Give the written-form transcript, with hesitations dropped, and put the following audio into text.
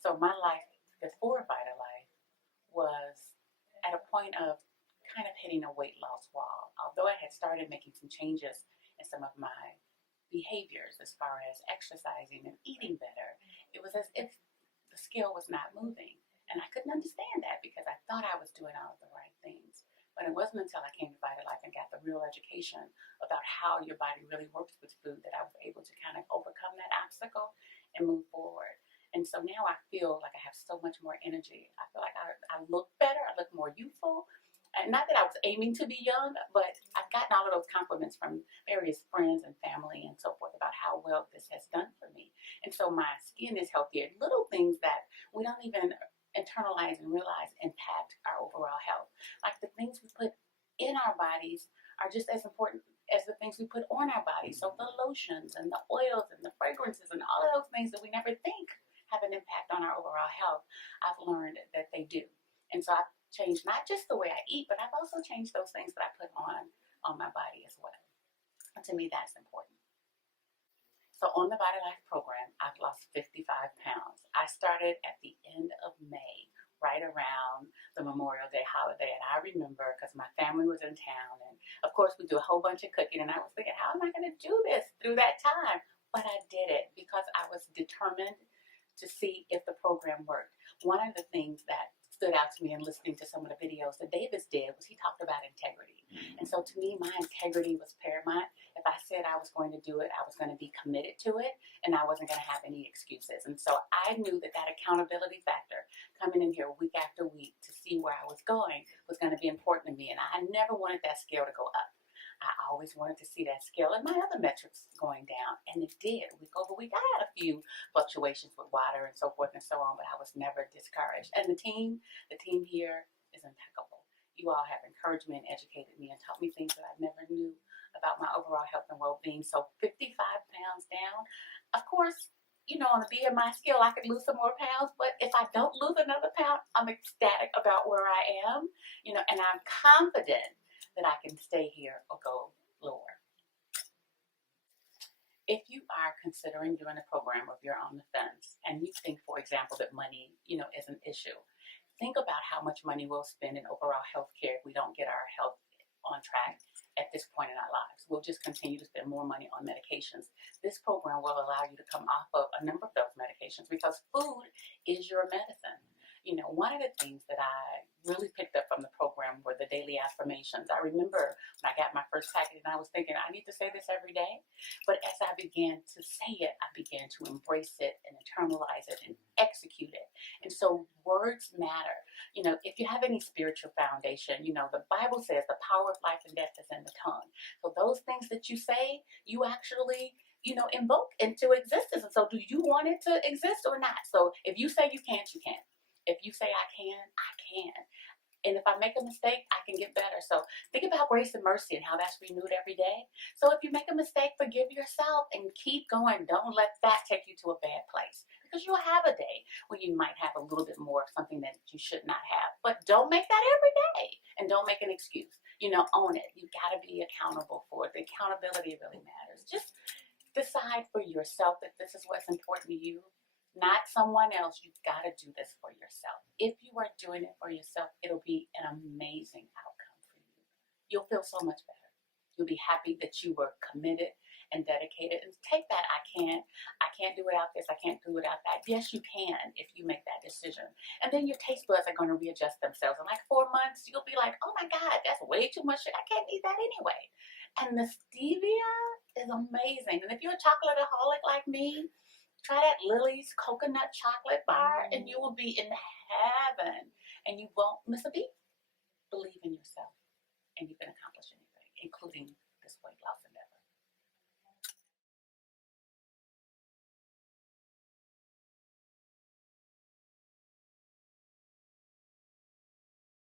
So my life before VitaLife was at a point of kind of hitting a weight loss wall. Although I had started making some changes in some of my behaviors as far as exercising and eating better, it was as if the scale was not moving. And I couldn't understand that because I thought I was doing all of the right things. But it wasn't until I came to VitaLife and got the real education about how your body really works with food that I was able to kind of overcome that obstacle and move forward. And so now I feel like I have so much more energy. I feel like I look better. I look more youthful. And not that I was aiming to be young, but I've gotten all of those compliments from various friends and family and so forth about how well this has done for me. And so my skin is healthier. Little things that we don't even internalize and realize impact our overall health. Like the things we put in our bodies are just as important as the things we put on our bodies. So the lotions and the oils and the fragrances and all of those things that we never think have an impact on our overall health, I've learned that they do. And so I've changed not just the way I eat, but I've also changed those things that I put on my body as well. And to me, that's important. So on the VitaLife program, I've lost 55 pounds. I started at the end of May, right around the Memorial Day holiday. And I remember because my family was in town. And of course, we do a whole bunch of cooking. And I was thinking, how am I going to do this through that time? But I did it because I was determined to see if the program worked. One of the things that stood out to me in listening to some of the videos that Davis did was he talked about integrity. And so to me, my integrity was paramount. If I said I was going to do it, I was going to be committed to it, and I wasn't going to have any excuses. And so I knew that accountability factor, coming in here week after week to see where I was going, was going to be important to me. And I never wanted that scale to go up. I always wanted to see that scale and my other metrics going down, and it did week over week. I had a few fluctuations with water and so forth and so on, but I was never discouraged. And the team here is impeccable. You all have encouraged me and educated me and taught me things that I never knew about my overall health and well-being. So 55 pounds down. Of course, on the BMI scale, I could lose some more pounds, but if I don't lose another pound, I'm ecstatic about where I am, and I'm confident that I can stay here or go lower. If you are considering doing a program or if you're on the fence and you think, for example, that money, is an issue, think about how much money we'll spend in overall health care if we don't get our health on track at this point in our lives. We'll just continue to spend more money on medications. This program will allow you to come off of a number of those medications because food is your medicine. One of the things that I really picked up from the program were the daily affirmations. I remember when I got my first package and I was thinking, I need to say this every day. But as I began to say it, I began to embrace it and internalize it and execute it. And so words matter. If you have any spiritual foundation, the Bible says the power of life and death is in the tongue. So those things that you say, you actually invoke into existence. And so do you want it to exist or not? So if you say you can't, you can't. If you say I can, I can. And if I make a mistake, I can get better. So think about grace and mercy and how that's renewed every day. So if you make a mistake, forgive yourself and keep going. Don't let that take you to a bad place. Because you'll have a day when you might have a little bit more of something that you should not have. But don't make that every day. And don't make an excuse. Own it. You got to be accountable for it. The accountability really matters. Just decide for yourself that this is what's important to you. Not someone else. You've got to do this for yourself. If you are doing it for yourself, it'll be an amazing outcome for you. You'll feel so much better. You'll be happy that you were committed and dedicated. And take that, I can't do without this, I can't do without that. Yes, you can if you make that decision. And then your taste buds are going to readjust themselves. In like 4 months, you'll be like, oh my God, that's way too much sugar. I can't eat that anyway. And the stevia is amazing. And if you're a chocolate-aholic like me, try that Lily's coconut chocolate bar and you will be in heaven and you won't miss a beat. Believe in yourself and you can accomplish anything, including this weight loss.